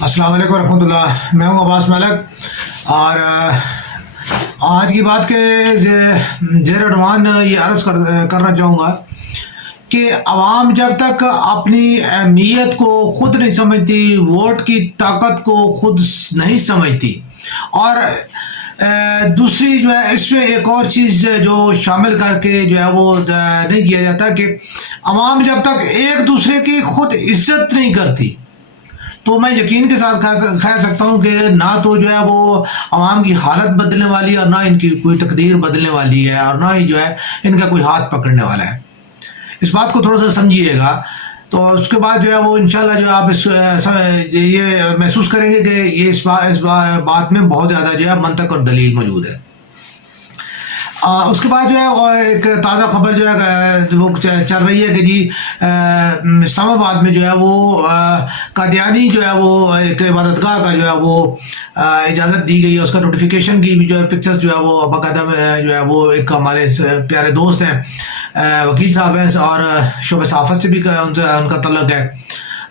السلام علیکم ورحمۃ اللہ. میں ہوں عباس ملک اور آج کی بات کے زیر عنوان یہ عرض کرنا چاہوں گا کہ عوام جب تک اپنی اہمیت کو خود نہیں سمجھتی، ووٹ کی طاقت کو خود نہیں سمجھتی، اور دوسری جو ہے اس میں ایک اور چیز جو شامل کر کے جو ہے وہ نہیں کیا جاتا کہ عوام جب تک ایک دوسرے کی خود عزت نہیں کرتی تو میں یقین کے ساتھ کہہ سکتا ہوں کہ نہ تو جو ہے وہ عوام کی حالت بدلنے والی ہے اور نہ ان کی کوئی تقدیر بدلنے والی ہے اور نہ ہی جو ہے ان کا کوئی ہاتھ پکڑنے والا ہے. اس بات کو تھوڑا سا سمجھیے گا تو اس کے بعد جو ہے وہ انشاءاللہ جو آپ یہ محسوس کریں گے کہ یہ اس بات میں بہت زیادہ جو ہے منطق اور دلیل موجود ہے. اس کے بعد جو ہے ایک تازہ خبر جو ہے وہ چل رہی ہے کہ جی اسلام آباد میں جو ہے وہ قادیانی جو ہے وہ ایک عبادت گاہ کا جو ہے وہ اجازت دی گئی ہے. اس کا نوٹیفیکیشن کی بھی جو ہے پکچرز جو ہے وہ باقاعدہ جو ہے وہ ایک ہمارے پیارے دوست ہیں، وکیل صاحب ہیں اور شعبہ صحافت سے بھی ان کا تعلق ہے،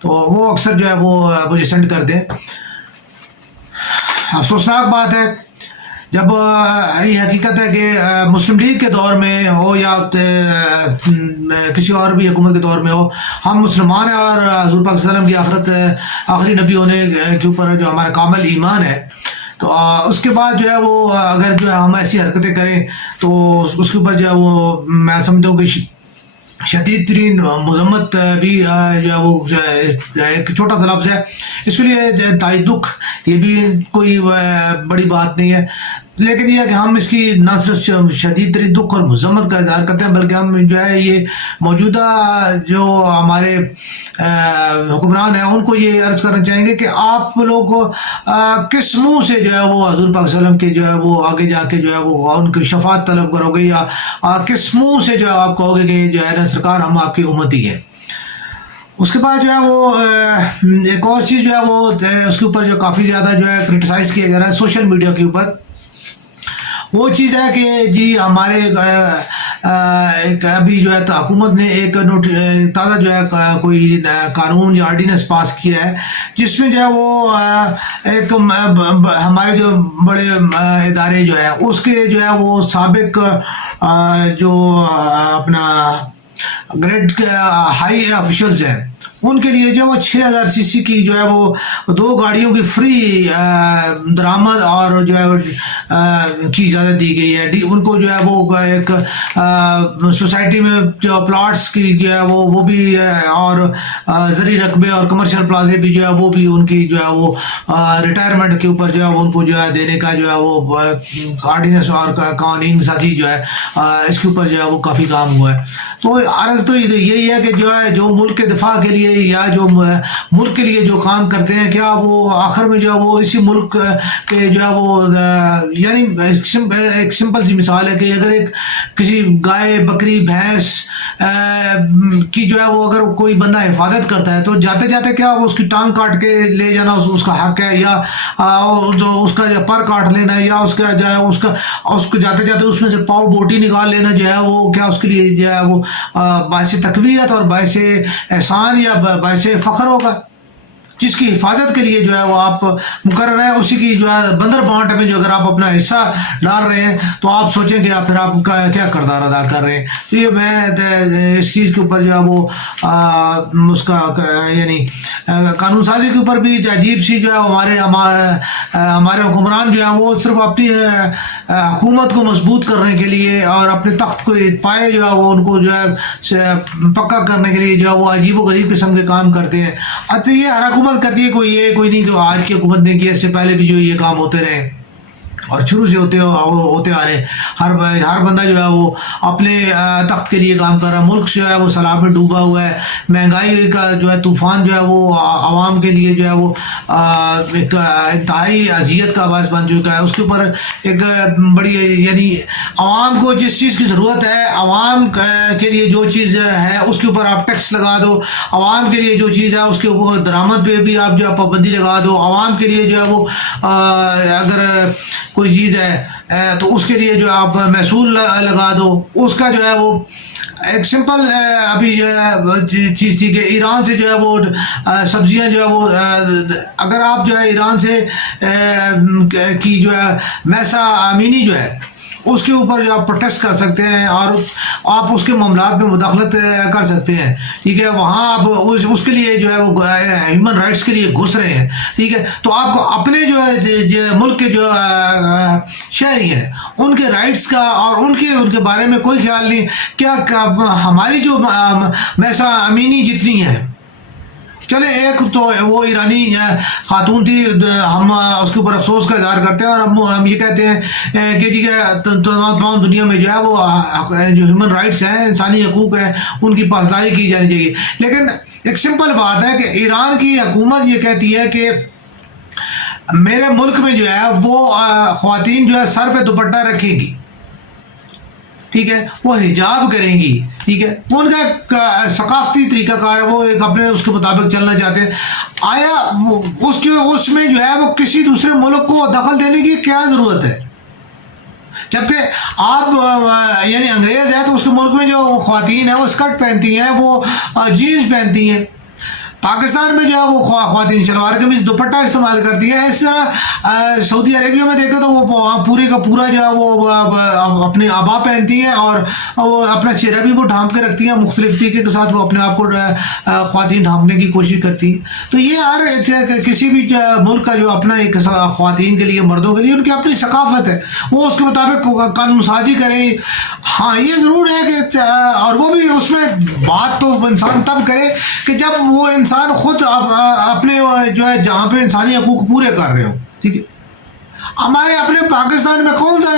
تو وہ اکثر جو ہے وہ مجھے سینڈ کر دیں. افسوسناک بات ہے جب یہ حقیقت ہے کہ مسلم لیگ کے دور میں ہو یا کسی اور بھی حکومت کے دور میں ہو، ہم مسلمان ہیں اور حضور پاک صلی اللہ علیہ وسلم کی آخری نبی ہونے کے اوپر جو ہمارا کامل ایمان ہے، تو اس کے بعد جو ہے وہ اگر جو ہے ہم ایسی حرکتیں کریں تو اس کے اوپر جو ہے وہ میں سمجھتا ہوں کہ شدید ترین مذمت بھی جو ہے وہ ایک چھوٹا سا لفظ ہے. اس کے لیے دائی دکھ یہ بھی کوئی بڑی بات نہیں ہے، لیکن یہ ہے کہ ہم اس کی نہ صرف شدید ترین دکھ اور مذمت کا اظہار کرتے ہیں بلکہ ہم جو ہے یہ موجودہ جو ہمارے حکمران ہیں ان کو یہ عرض کرنا چاہیں گے کہ آپ لوگ کس منہ سے جو ہے وہ حضور پاک صلی اللہ علیہ وسلم کے جو ہے وہ آگے جا کے جو ہے وہ ان کی شفاعت طلب کرو گے، یا کس منہ سے جو ہے آپ کہو گے کہ جو ہے نا سرکار ہم آپ کی امتی ہے. اس کے بعد جو ہے وہ ایک اور چیز جو ہے وہ اس کے اوپر جو کافی زیادہ جو ہے کرٹیسائز کیا جا رہا ہے سوشل میڈیا کے اوپر، وہ چیز ہے کہ جی ہمارے ایک ابھی جو ہے حکومت نے ایک تازہ جو ہے کوئی قانون یا آرڈیننس پاس کیا ہے جس میں جو ہے وہ ایک ہمارے جو بڑے ادارے جو ہے اس کے جو ہے وہ سابق جو اپنا گریڈ کے ہائی آفیشلز ہیں ان کے لیے جو ہے وہ 6000 cc سی کی جو ہے وہ 2 گاڑیوں کی فری درآمد اور جو ہے کی اجازت دی گئی ہے. ان کو جو ہے وہ ایک سوسائٹی میں جو پلاٹس کی جو ہے وہ بھی اور زرعی رقبے اور کمرشل پلازے بھی جو ہے وہ بھی ان کی جو ہے وہ ریٹائرمنٹ کے اوپر جو ہے ان کو جو ہے دینے کا جو ہے وہ آرڈیننس اور قوانین سازی جو ہے اس کے اوپر جو ہے وہ کافی کام ہوا ہے. تو عرض تو یہی ہے کہ جو ہے جو ملک کے دفاع کے لیے یا جو ملک کے لیے جو کام کرتے ہیں کیا وہ آخر میں جو ہے وہ اسی ملک کے جو ہے وہ یعنی ایک سمپل سی مثال ہے کہ اگر ایک کسی گائے بکری بھینس کی جو ہے وہ اگر کوئی بندہ حفاظت کرتا ہے تو جاتے جاتے کیا وہ اس کی ٹانگ کاٹ کے لے جانا اس کا حق ہے، یا اس کا پر کاٹ لینا، یا اس کا جو ہے اس کو جاتے جاتے اس میں سے پاؤ بوٹی نکال لینا جو ہے وہ کیا اس کے لیے جو ہے وہ باعث تقویت اور باعث احسان یا باعث فخر ہوگا؟ جس کی حفاظت کے لیے جو ہے وہ آپ مقرر ہیں اسی کی جو ہے بندر بانٹ میں جو اگر آپ اپنا حصہ ڈال رہے ہیں تو آپ سوچیں کہ پھر آپ کا کیا کردار ادا کر رہے ہیں. تو یہ میں اس چیز کے اوپر جو ہے وہ اس کا یعنی قانون سازی کے اوپر بھی عجیب سی جو ہے ہمارے حکمران جو ہیں وہ صرف اپنی حکومت کو مضبوط کرنے کے لیے اور اپنے تخت کو پائے جو ہے وہ ان کو جو ہے پکا کرنے کے لیے جو ہے وہ عجیب و غریب قسم کے کام کرتے ہیں. تو یہ ہر حکومت کرتی ہے، کوئی نہیں کہ آج کی حکومت نے کیا، اس سے پہلے بھی جو یہ کام ہوتے رہے اور شروع سے ہوتے آ رہے. ہر بندہ جو ہے وہ اپنے تخت کے لیے کام کر رہا ہے. ملک جو ہے وہ سیلاب میں ڈوبا ہوا ہے، مہنگائی کا جو ہے طوفان جو ہے وہ عوام کے لیے جو ہے وہ ایک انتہائی اذیت کا باعث بن چکا ہے. اس کے اوپر ایک بڑی یعنی عوام کو جس چیز کی ضرورت ہے، عوام کے لیے جو چیز ہے اس کے اوپر آپ ٹیکس لگا دو، عوام کے لیے جو چیز ہے اس کے اوپر درآمد پہ بھی آپ جو ہے پابندی لگا دو، عوام کے لیے جو ہے وہ اگر کوئی چیز ہے تو اس کے لیے جو آپ محصول لگا دو. اس کا جو ہے وہ ایک سمپل ابھی جو ہے چیز تھی کہ ایران سے جو ہے وہ سبزیاں جو ہے وہ اگر آپ جو ہے ایران سے کی جو ہے میسا امینی جو ہے اس کے اوپر جو آپ پروٹیسٹ کر سکتے ہیں اور آپ اس کے معاملات میں مداخلت کر سکتے ہیں. ٹھیک ہے, وہاں آپ اس کے لیے جو ہے وہ ہیومن رائٹس کے لیے گھس رہے ہیں. ٹھیک ہے, تو آپ کو اپنے جو ہے ملک کے جو شہری ہیں ان کے رائٹس کا اور ان کے بارے میں کوئی خیال نہیں. کیا ہماری جو میسا امینی جتنی ہے, چلے ایک تو وہ ایرانی خاتون تھی, ہم اس کے اوپر افسوس کا اظہار کرتے ہیں اور ہم یہ کہتے ہیں کہ جی تمام دنیا میں جو ہے وہ جو ہیومن رائٹس ہیں, انسانی حقوق ہیں, ان کی پاسداری کی جانی چاہیے. لیکن ایک سمپل بات ہے کہ ایران کی حکومت یہ کہتی ہے کہ میرے ملک میں جو ہے وہ خواتین جو ہے سر پہ دوپٹہ رکھے گی. ٹھیک ہے, وہ حجاب کریں گی. ٹھیک ہے, وہ ان کا ایک ثقافتی طریقہ کار ہے, وہ ایک اپنے اس کے مطابق چلنا چاہتے ہیں. آیا اس میں جو ہے وہ کسی دوسرے ملک کو دخل دینے کی کیا ضرورت ہے؟ جبکہ آپ یعنی انگریز ہے تو اس کے ملک میں جو خواتین ہیں وہ اسکرٹ پہنتی ہیں, وہ جینس پہنتی ہیں. پاکستان میں جو ہے وہ خواتین شلوار قمیض دوپٹہ استعمال کرتی ہے. اس طرح سعودی عربیہ میں دیکھیں تو وہ پورے کا پورا جو ہے وہ اپنے آبا پہنتی ہیں اور وہ اپنا چہرہ بھی وہ ڈھانپ کے رکھتی ہیں, مختلف طریقے کے ساتھ وہ اپنے آپ کو خواتین ڈھانپنے کی کوشش کرتی ہیں. تو یہ ہر کسی بھی ملک کا جو اپنا ایک خواتین کے لیے, مردوں کے لیے ان کی اپنی ثقافت ہے, وہ اس کے مطابق قانون سازی کریں. ہاں یہ ضرور ہے کہ اور وہ بھی اس میں بات تو انسان تب کرے کہ جب وہ انسان خود اپنے جو ہے جہاں پہ انسانی حقوق پورے کر رہے ہو. ٹھیک ہے, ہمارے اپنے پاکستان میں کون سا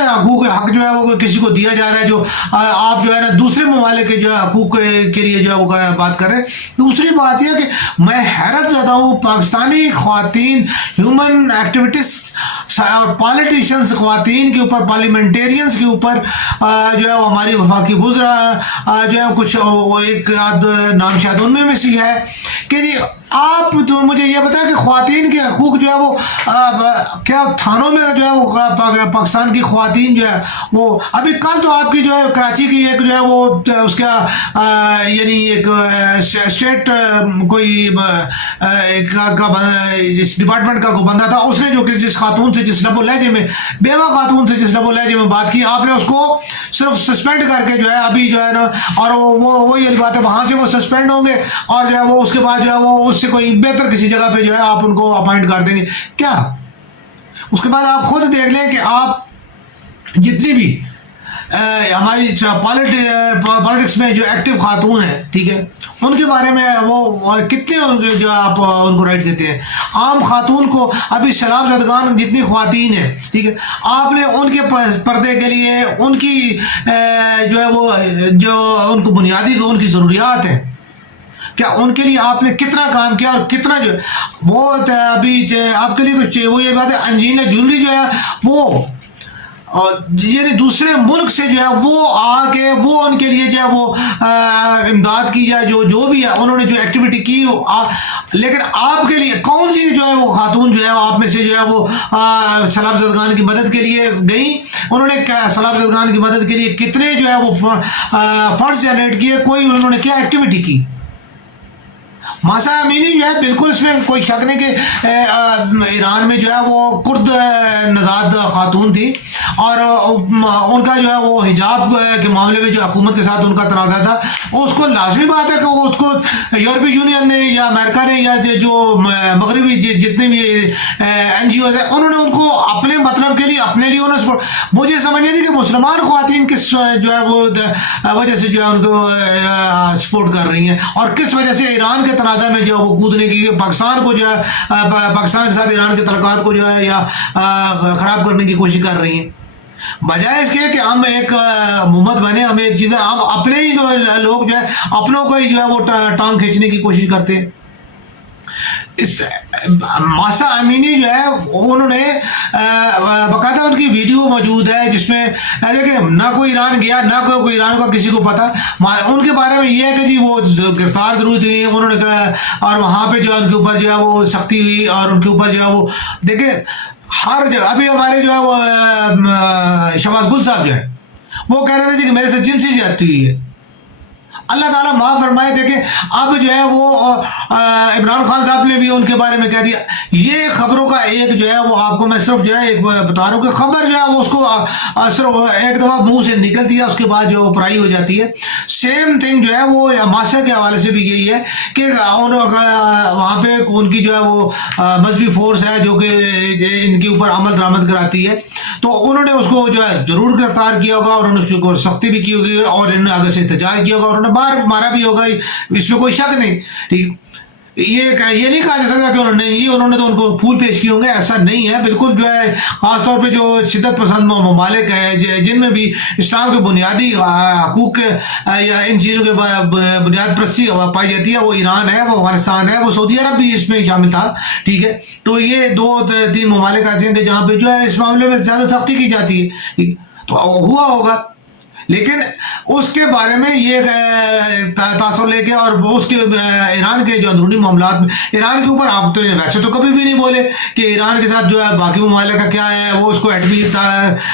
حق جو ہے وہ کسی کو دیا جا رہا ہے جو آپ جو ہے نا دوسرے ممالک کے جو ہے حقوق کے لیے جو ہے وہ بات کر رہے ہیں. دوسری بات یہ کہ میں حیرت زدہ ہوں, پاکستانی خواتین ہیومن ایکٹیویسٹ اور پالیٹیشنز خواتین کے اوپر, پارلیمنٹیرینز کے اوپر جو ہے وہ ہماری وفاقی وزراء جو ہے کچھ ایک آدھ نام شاید ان میں سے ہے کہ جی آپ تو مجھے یہ بتائیں کہ خواتین کے حقوق جو ہے وہ کیا تھانوں میں جو ہے وہ پاکستان کی خواتین جو ہے وہ ابھی کل تو آپ کی جو ہے کراچی کی ایک جو ہے وہ اس کا یعنی ایک اسٹیٹ کوئی جس ڈپارٹمنٹ کا کوئی بندہ تھا, اس نے جو کہ جس خاتون سے جس لب و لہجے میں, بیوہ خاتون سے جس لب و لہجے میں بات کی, آپ نے اس کو صرف سسپینڈ کر کے جو ہے ابھی جو ہے نا, اور وہی بات ہے وہاں سے وہ سسپینڈ ہوں گے اور جو ہے وہ اس کے بعد جو ہے وہ اس سے کوئی بہتر کسی جگہ پہ جو ہے آپ ان کو اپوائنٹ کر دیں گے کیا؟ اس کے بعد آپ خود دیکھ لیں کہ آپ جتنی بھی ہماری پالیٹکس میں جو ایکٹیو خاتون ہیں, ٹھیک ہے, ان کے بارے میں وہ کتنے جو آپ ان کو رائٹس دیتے ہیں. عام خاتون کو ابھی شراب زدگان جتنی خواتین ہیں, ٹھیک ہے, آپ نے ان کے پردے کے لیے ان کی جو ہے وہ جو ان کو بنیادی ان کی ضروریات ہیں, کیا ان کے لیے آپ نے کتنا کام کیا اور کتنا جو وہ ابھی آپ کے لیے تو وہ یہ بات ہے انجینہ جولی جو ہے وہ یعنی دوسرے ملک سے جو ہے وہ آ کے وہ ان کے لیے جو ہے وہ امداد کی جائے جو بھی ہے انہوں نے جو ایکٹیویٹی کی, لیکن آپ کے لیے کون سی جو ہے وہ خاتون جو ہے آپ میں سے جو ہے وہ سیلاب زدگان کی مدد کے لیے گئیں, انہوں نے سیلاب زدگان کی مدد کے لیے کتنے جو ہے وہ فنڈز جنریٹ کیے, کوئی انہوں نے کیا ایکٹیویٹی کی؟ ماسا امینی جو ہے بالکل اس میں کوئی شک نہیں کہ ایران میں جو ہے وہ کرد نژاد خاتون تھی اور ان کا جو ہے وہ حجاب کے معاملے میں جو حکومت کے ساتھ ان کا تنازع تھا, اس کو لازمی بات ہے کہ وہ اس کو یورپی یونین نے یا امریکہ نے یا جو مغربی جتنے بھی این جی اوز ہیں انہوں نے ان کو اپنے مطلب کے لیے اپنے لیے انہوں نے مجھے سمجھ نہیں تھی کہ مسلمان خواتین کس جو ہے وہ وجہ سے جو ہے ان کو سپورٹ کر رہی ہیں اور کس وجہ سے ایران کے تنازع میں جو ہے وہ کودنے کی, پاکستان کو جو ہے پاکستان کے ساتھ ایران کے تعلقات کو جو ہے یا خراب کرنے کی کوشش کر رہی ہیں. بجائے اس کے کہ ہم ایک محمد بنے, ہم ایک چیز ہے ہم اپنے ہی جو لوگ جو ہے اپنوں کو ہی جو ہے وہ ٹانگ کھینچنے کی کوشش کرتے ہیں. اس ماسا امینی جو ہے انہوں نے باقاعدہ ان کی ویڈیو موجود ہے جس میں دیکھیں نہ کوئی ایران گیا نہ کوئی ایران کا کسی کو پتا, ان کے بارے میں یہ ہے کہ جی وہ گرفتار ضرور تھی, انہوں نے کہا اور وہاں پہ جو ہے ان کے اوپر جو ہے وہ سختی ہوئی اور ان کے اوپر جو ہے وہ دیکھیں ہر جگہ ابھی ہمارے جو ہے وہ شہباز گل صاحب جو ہے وہ کہہ رہے تھے کہ میرے سے جنسی زیادتی ہوئی ہے. اللہ تعالیٰ معاف فرمائے. دیکھیں اب جو ہے وہ عمران خان صاحب نے بھی ان کے بارے میں کہہ دیا. یہ خبروں کا ایک جو ہے وہ آپ کو میں صرف جو ہے ایک بتا رہا ہوں کہ خبر جو ہے وہ اس کو صرف ایک دفعہ منہ سے نکلتی ہے اس کے بعد جو ہے وہ پرائی ہو جاتی ہے. سیم تھنگ جو ہے وہ ماسا کے حوالے سے بھی یہی ہے کہ وہاں پہ ان کی جو ہے وہ مذہبی فورس ہے جو کہ ان کے اوپر عمل درآمد کراتی ہے, تو انہوں نے اس کو جو ہے ضرور گرفتار کیا ہوگا اور انہوں نے اس کو سختی بھی کی ہوگی اور انہوں نے آگے سے احتجاج کیا ہوگا, انہوں نے مارا بھی ہوگا, اس میں کوئی شک نہیں. ٹھیک, یہ نہیں کہا جا سکتا کہ انہوں نے تو ان کو پھول پیش کیے ہوں گے, ایسا نہیں ہے بالکل. جو ہے خاص طور پہ جو شدت پسند ممالک ہیں جن میں بھی اسلام کے بنیادی حقوق یا ان چیزوں کے بنیاد پرستی پائی جاتی ہے, وہ ایران ہے, وہ افغانستان ہے, وہ سعودی عرب بھی اس میں شامل تھا. ٹھیک ہے, تو یہ 2-3 ممالک ایسے ہیں کہ جہاں پہ جو ہے اس معاملے میں زیادہ سختی کی جاتی ہے. تو ہوا ہوگا, لیکن اس کے بارے میں یہ تاثر لے کے اور اس کے ایران کے جو اندرونی معاملات میں ایران کے اوپر آپ تو ویسے تو کبھی بھی نہیں بولے کہ ایران کے ساتھ جو ہے باقی ممالک کا کیا ہے, وہ اس کو ایٹمی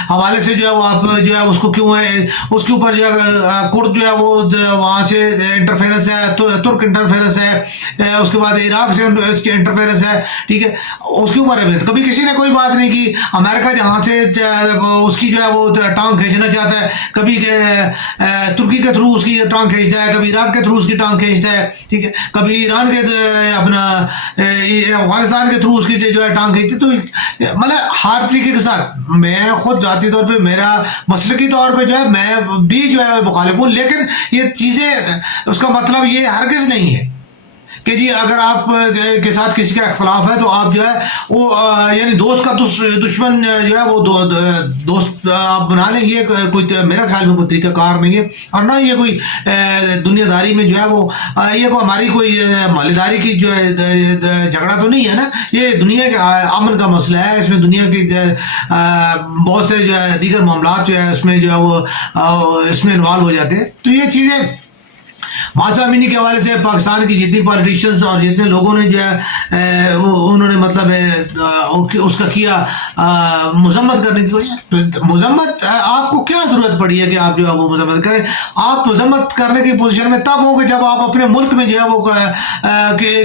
حوالے سے جو ہے وہ آپ جو ہے اس کو کیوں ہے, اس کے اوپر جو ہے کرد جو ہے وہ وہاں سے انٹرفیرنس ہے, ترک انٹرفیرنس ہے, اس کے بعد عراق سے اس کے انٹرفیرنس ہے. ٹھیک ہے, اس کے اوپر ہے کبھی کسی نے کوئی بات نہیں کی. امریکہ جہاں سے اس کی جو ہے وہ ٹانگ کھینچنا چاہتا ہے, کبھی ترکی کے تھرو اس کی ٹانگ کھینچتا ہے, کبھی عراق کے تھرو اس کی ٹانگ کھینچتا ہے. ٹھیک ہے, کبھی ایران کے اپنا افغانستان کے تھرو اس کی جو ہے ٹانگ کھینچتی. تو مطلب ہر طریقے کے ساتھ میں خود ذاتی طور پہ میرا مسلکی طور پہ جو ہے میں بھی جو ہے مخالف ہوں, لیکن یہ چیزیں اس کا مطلب یہ ہرگز نہیں ہے کہ جی اگر آپ کے ساتھ کسی کا اختلاف ہے تو آپ جو ہے وہ یعنی دوست کا دشمن جو ہے وہ دوست آپ بنا لیں. یہ کوئی میرا خیال میں کوئی طریقہ کار نہیں ہے, اور نہ یہ کوئی دنیا داری میں جو ہے وہ یہ کوئی ہماری کوئی مالداری کی جو ہے جھگڑا تو نہیں ہے نا. یہ دنیا کے امن کا مسئلہ ہے, اس میں دنیا کی بہت سے جو ہے دیگر معاملات جو ہے اس میں جو ہے وہ اس میں انوالو ہو جاتے ہیں. تو یہ چیزیں ماسا امینی کے حوالے سے پاکستان کی جتنی پالیٹیشینز اور جتنے لوگوں نے جو ہے انہوں نے مطلب اس کا کیا مذمت کرنے کی. مذمت آپ کو کیا ضرورت پڑی ہے کہ آپ جو ہے وہ مذمت کریں؟ آپ مذمت کرنے کی پوزیشن میں تب ہوں گے جب آپ اپنے ملک میں جو ہے وہ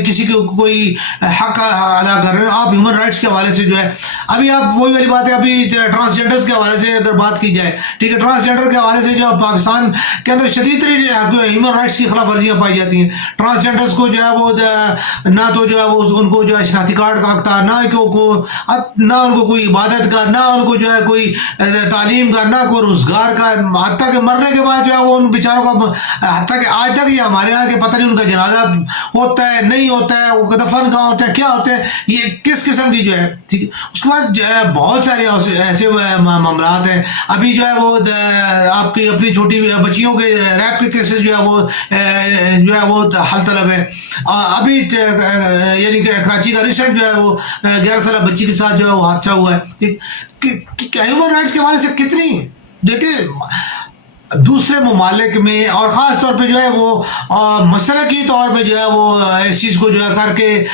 کسی کو کوئی حق ادا کر رہے ہو. آپ ہیومن رائٹس کے حوالے سے جو ہے ابھی آپ وہی والی بات ہے, ابھی ٹرانسجینڈرز کے حوالے سے اگر بات کی جائے, ٹھیک ہے, ٹرانسجینڈر کے حوالے سے جو پاکستان کے اندر شدید ترین ہیومن رائٹس کی خلاف ورزیاں پائی جاتی ہیں. ٹرانسجینڈرز کو جو ہے وہ نہ تو جو ہے وہ ان کو جو ہے شناختی کارڈ کا حق تھا, نہ ان کو کوئی عبادت کا, نہ ان کو جو ہے کوئی تعلیم کا, نہ کوئی روزگار کا. حتیٰ کہ مرنے کے بعد جو ہے وہ ان بیچاروں کا حتیٰ کہ آج تک یہ ہمارے یہاں کے پتہ نہیں ان کا جنازہ ہوتا ہے نہیں ہوتا ہے, وہ دفن کہاں ہوتا ہے, کیا ہوتا ہے, یہ کس قسم کی جو ہے. ٹھیک ہے, اس کے بعد جو ہے بہت سارے ایسے معاملات ہیں. ابھی جو ہے وہ آپ کی اپنی چھوٹی بچیوں کے ریپ کے کیسز جو ہے وہ حل طلب ہے. ابھی یعنی کہ کراچی کا ریسنٹ جو ہے وہ 11 سالہ بچی کے ساتھ جو ہے وہ حادثہ ہوا ہے. ہیومن رائٹس کے حوالے سے کتنی دیکھیں دوسرے ممالک میں اور خاص طور پہ جو ہے وہ مسلکی طور پہ جو ہے وہ اس چیز کو جو ہے کر کے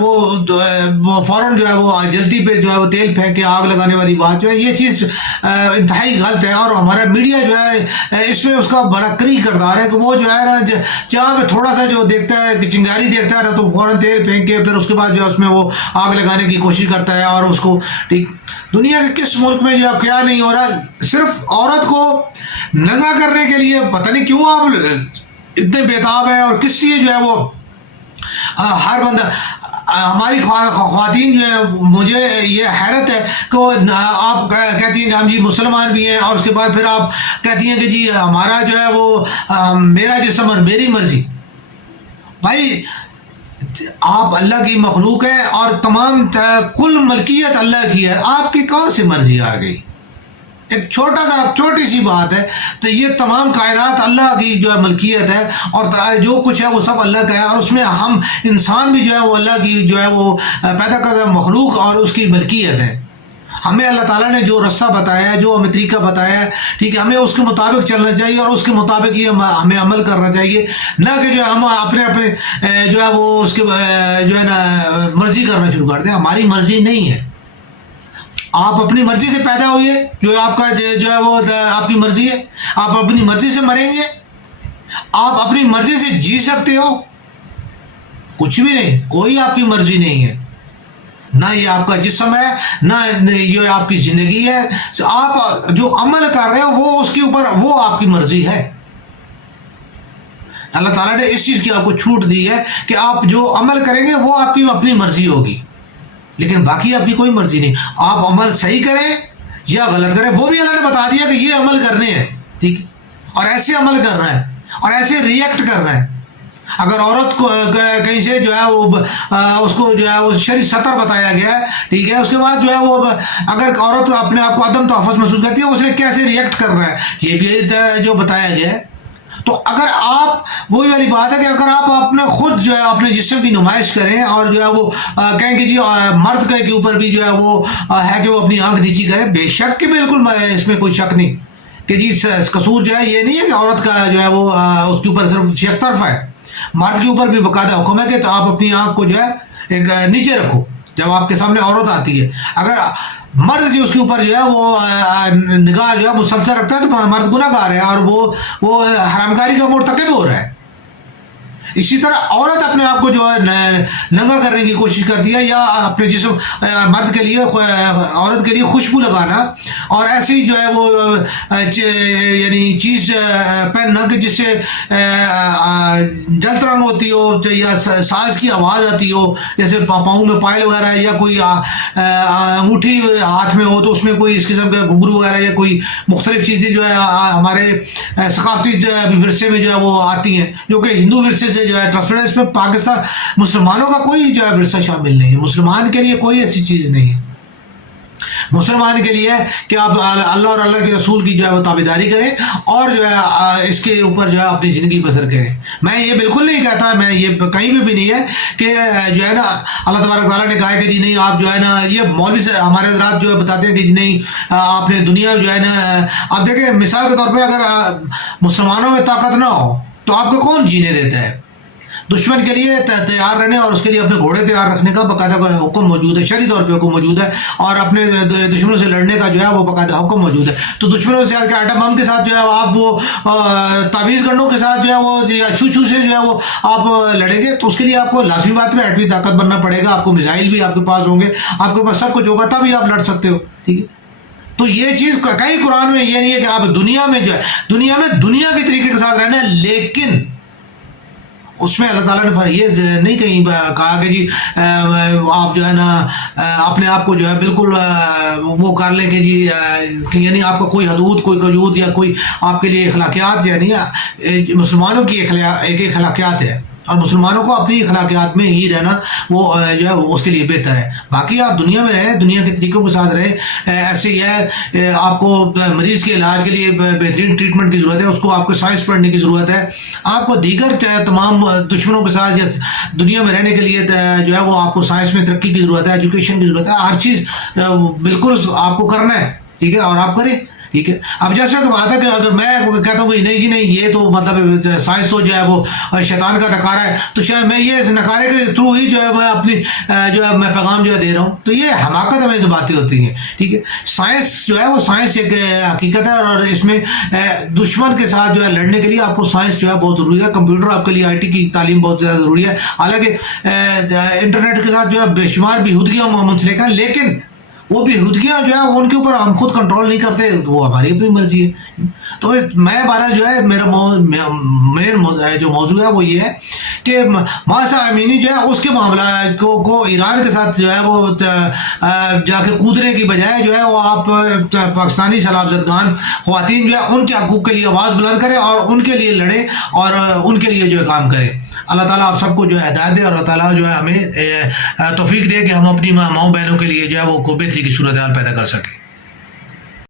وہ فوراً جو ہے وہ جلدی پہ جو ہے وہ تیل پھینک کے آگ لگانے والی بات جو ہے, یہ چیز انتہائی غلط ہے. اور ہمارا میڈیا جو ہے اس میں اس کا بڑا کری کردار ہے کہ وہ جو ہے نا جہاں پہ تھوڑا سا جو دیکھتا ہے کہ چنگاری دیکھتا ہے نا تو فوراً تیل پھینک کے پھر اس کے بعد جو ہے اس میں وہ آگ لگانے کی کوشش کرتا ہے. اور اس کو ٹھیک دنیا کے کس ملک میں جو ہے کیا نہیں ہو رہا, صرف عورت کو ننگا کرنے کے لیے پتہ نہیں کیوں آپ اتنے بےتاب ہیں, اور کس لیے جو ہے وہ ہر بندہ ہماری خواتین جو ہے مجھے یہ حیرت ہے کہ آپ کہتی ہیں کہ ہم جی مسلمان بھی ہیں, اور اس کے بعد پھر آپ کہتی ہیں کہ جی ہمارا جو ہے وہ میرا جسم اور میری مرضی. بھائی آپ اللہ کی مخلوق ہے اور تمام کل ملکیت اللہ کی ہے, آپ کی کہاں سے مرضی آ گئی؟ ایک چھوٹی سی بات ہے. تو یہ تمام کائنات اللہ کی جو ہے ملکیت ہے, اور جو کچھ ہے وہ سب اللہ کا ہے, اور اس میں ہم انسان بھی جو ہے وہ اللہ کی جو ہے وہ پیدا کردہ مخلوق اور اس کی ملکیت ہے. ہمیں اللہ تعالیٰ نے جو رستہ بتایا ہے, جو ہمیں طریقہ بتایا ہے, ٹھیک ہے, ہمیں اس کے مطابق چلنا چاہیے اور اس کے مطابق ہی ہمیں عمل کرنا چاہیے, نہ کہ جو ہے ہم اپنے جو ہے وہ اس کے جو ہے نا مرضی کرنا شروع کر دیں. ہماری مرضی نہیں ہے, آپ اپنی مرضی سے پیدا ہوئے، جو آپ کا جو ہے وہ آپ کی مرضی ہے، آپ اپنی مرضی سے مریں گے، آپ اپنی مرضی سے جی سکتے ہو، کچھ بھی نہیں، کوئی آپ کی مرضی نہیں ہے، نہ یہ آپ کا جسم ہے، نہ یہ آپ کی زندگی ہے، آپ جو عمل کر رہے ہو وہ اس کے اوپر وہ آپ کی مرضی ہے۔ اللہ تعالیٰ نے اس چیز کی آپ کو چھوٹ دی ہے کہ آپ جو عمل کریں گے وہ آپ کی اپنی مرضی ہوگی، لیکن باقی آپ کی کوئی مرضی نہیں، آپ عمل صحیح کریں یا غلط کریں، وہ بھی اللہ نے بتا دیا کہ یہ عمل کرنے ہیں، ٹھیک ہے، اور ایسے عمل کرنا ہے اور ایسے ریئیکٹ کرنا ہے۔ اگر عورت کو کہیں سے جو ہے وہ اس کو جو ہے وہ شرعی سطر بتایا گیا ہے، ٹھیک ہے، اس کے بعد جو ہے وہ اگر عورت اپنے آپ کو عدم تحفظ محسوس کرتی ہے، اسے کیسے ریئیکٹ کر رہا ہے یہ بھی جو بتایا گیا ہے۔ تو اگر آپ وہی والی بات ہے کہ اگر آپ اپنے خود جو ہے اپنے جسم کی نمائش کریں اور جو ہے وہ کہیں کہ جی مرد کے اوپر بھی جو ہے وہ ہے کہ وہ اپنی آنکھ نیچی کرے، بے شک کہ بالکل اس میں کوئی شک نہیں کہ جی قصور جو ہے یہ نہیں ہے کہ عورت کا جو ہے وہ اس کے اوپر صرف یک طرف ہے، مرد کے اوپر بھی باقاعدہ حکم ہے کہ تو آپ اپنی آنکھ کو جو ہے ایک نیچے رکھو جب آپ کے سامنے عورت آتی ہے۔ اگر مرد جو اس کے اوپر جو ہے وہ نگاہ جو ہے مسلسل رکھتا ہے تو مرد گناہ گار ہے اور وہ حرامکاری کا مرتکب ہو رہا ہے۔ اسی طرح عورت اپنے آپ کو جو ہے ننگا کرنے کی کوشش کرتی ہے یا اپنے جسم مرد کے لیے عورت کے لیے خوشبو لگانا اور ایسے ہی جو ہے وہ یعنی چیز پہننا کہ جس سے جل ترنگ ہوتی ہو یا ساز کی آواز آتی ہو، جیسے پاؤں میں پائل وغیرہ ہے یا کوئی انگوٹھی ہاتھ میں ہو تو اس میں کوئی اس قسم کے گھنگرو وغیرہ یا کوئی مختلف چیزیں جو ہے ہمارے ثقافتی ورثے میں جو ہے وہ آتی ہیں جو کہ ہندو ورثے سے جو ہے ٹرانسفر ہے۔ اس میں پاکستان مسلمانوں کا کوئی جو ہے ورثہ شامل نہیں ہے، مسلمان کے لیے کوئی ایسی چیز نہیں ہے۔ مسلمان کے لیے کہ آپ اللہ اور اللہ کے رسول کی جو ہے وہ تابعداری کریں اور جو ہے اس کے اوپر جو ہے اپنی زندگی بسر کریں۔ میں یہ بالکل نہیں کہتا، میں یہ کہیں بھی نہیں ہے کہ جو ہے نا اللہ تبارک تعالیٰ نے کہا ہے کہ جی نہیں آپ جو ہے نا، یہ مولوی سے ہمارے حضرات جو ہے بتاتے ہیں کہ جی نہیں آپ نے دنیا جو ہے نا، آپ دیکھیں مثال کے طور پہ اگر مسلمانوں میں طاقت نہ ہو تو آپ کو کون جینے دیتا ہے؟ دشمن کے لیے تیار رہنے اور اس کے لیے اپنے گھوڑے تیار رکھنے کا باقاعدہ حکم موجود ہے، شرعی طور پہ حکم موجود ہے، اور اپنے دشمنوں سے لڑنے کا جو ہے وہ باقاعدہ حکم موجود ہے۔ تو دشمنوں سے ایٹم بم کے ساتھ جو ہے آپ وہ تعویذ گنڈوں کے ساتھ جو ہے وہ یا چھو سے جو ہے وہ آپ لڑیں گے تو اس کے لیے آپ کو لازمی بات میں ایٹمی طاقت بننا پڑے گا، آپ کو میزائل بھی آپ کے پاس ہوں گے، آپ کے پاس سب کچھ ہوگا تبھی آپ لڑ سکتے ہو، ٹھیک ہے۔ تو یہ چیز کہیں قرآن میں یہ نہیں ہے کہ آپ دنیا میں جو ہے دنیا کے طریقے کے ساتھ رہنا ہے، لیکن اس میں اللہ تعالیٰ نے یہ نہیں کہیں کہا کہ جی آپ جو ہے نا اپنے آپ کو جو ہے بالکل وہ کر لیں کہ جی کہ یعنی آپ کا کوئی حدود کوئی قیود یا کوئی آپ کے لیے اخلاقیات، یعنی مسلمانوں کی ایک اخلاقیات ہے اور مسلمانوں کو اپنی اخلاقیات میں ہی رہنا وہ جو ہے اس کے لیے بہتر ہے۔ باقی آپ دنیا میں رہیں، دنیا کے طریقوں کے ساتھ رہیں، ایسے ہی ہے آپ کو مریض کے علاج کے لیے بہترین ٹریٹمنٹ کی ضرورت ہے، اس کو آپ کو سائنس پڑھنے کی ضرورت ہے، آپ کو دیگر تمام دشمنوں کے ساتھ یا دنیا میں رہنے کے لیے جو ہے وہ آپ کو سائنس میں ترقی کی ضرورت ہے، ایجوکیشن کی ضرورت ہے، ہر چیز بالکل آپ کو کرنا ہے، ٹھیک ہے، اور آپ کریں، ٹھیک ہے۔ اب جیسا کہ بات ہے کہ اگر میں کہتا ہوں کہ نہیں جی نہیں یہ تو مطلب سائنس تو جو ہے وہ شیطان کا نکارہ ہے، تو شاید میں یہ اس نکارے کے تھرو ہی جو ہے میں اپنی جو ہے میں پیغام جو ہے دے رہا ہوں، تو یہ حماقت میں سے باتیں ہوتی ہیں، ٹھیک ہے۔ سائنس جو ہے وہ سائنس ایک حقیقت ہے اور اس میں دشمن کے ساتھ جو ہے لڑنے کے لیے آپ کو سائنس جو ہے بہت ضروری ہے، کمپیوٹر آپ کے لیے آئی ٹی کی تعلیم بہت زیادہ ضروری ہے، حالانکہ انٹرنیٹ کے ساتھ جو ہے بے شمار بیہودگیاں منسلک ہیں، لیکن وہ بیہودگیاں جو ہے ان کے اوپر ہم خود کنٹرول نہیں کرتے، وہ ہماری اپنی مرضی ہے۔ تو میں بہرحال جو ہے میرا مین جو موضوع ہے وہ یہ ہے کہ ماسا امینی جو ہے اس کے معاملات کو ایران کے ساتھ جو ہے وہ جا کے کودنے کی بجائے جو ہے وہ آپ پاکستانی سلام زدگان خواتین جو ہے ان کے حقوق کے لیے آواز بلند کریں اور ان کے لیے لڑیں اور ان کے لیے جو ہے کام کریں۔ اللہ تعالیٰ آپ سب کو جو ہے ہدایت دے اور اللہ تعالیٰ جو ہے ہمیں توفیق دے کہ ہم اپنی ماؤں بہنوں کے لیے جو ہے وہ کو بہتری کی صورتحال پیدا کر سکیں۔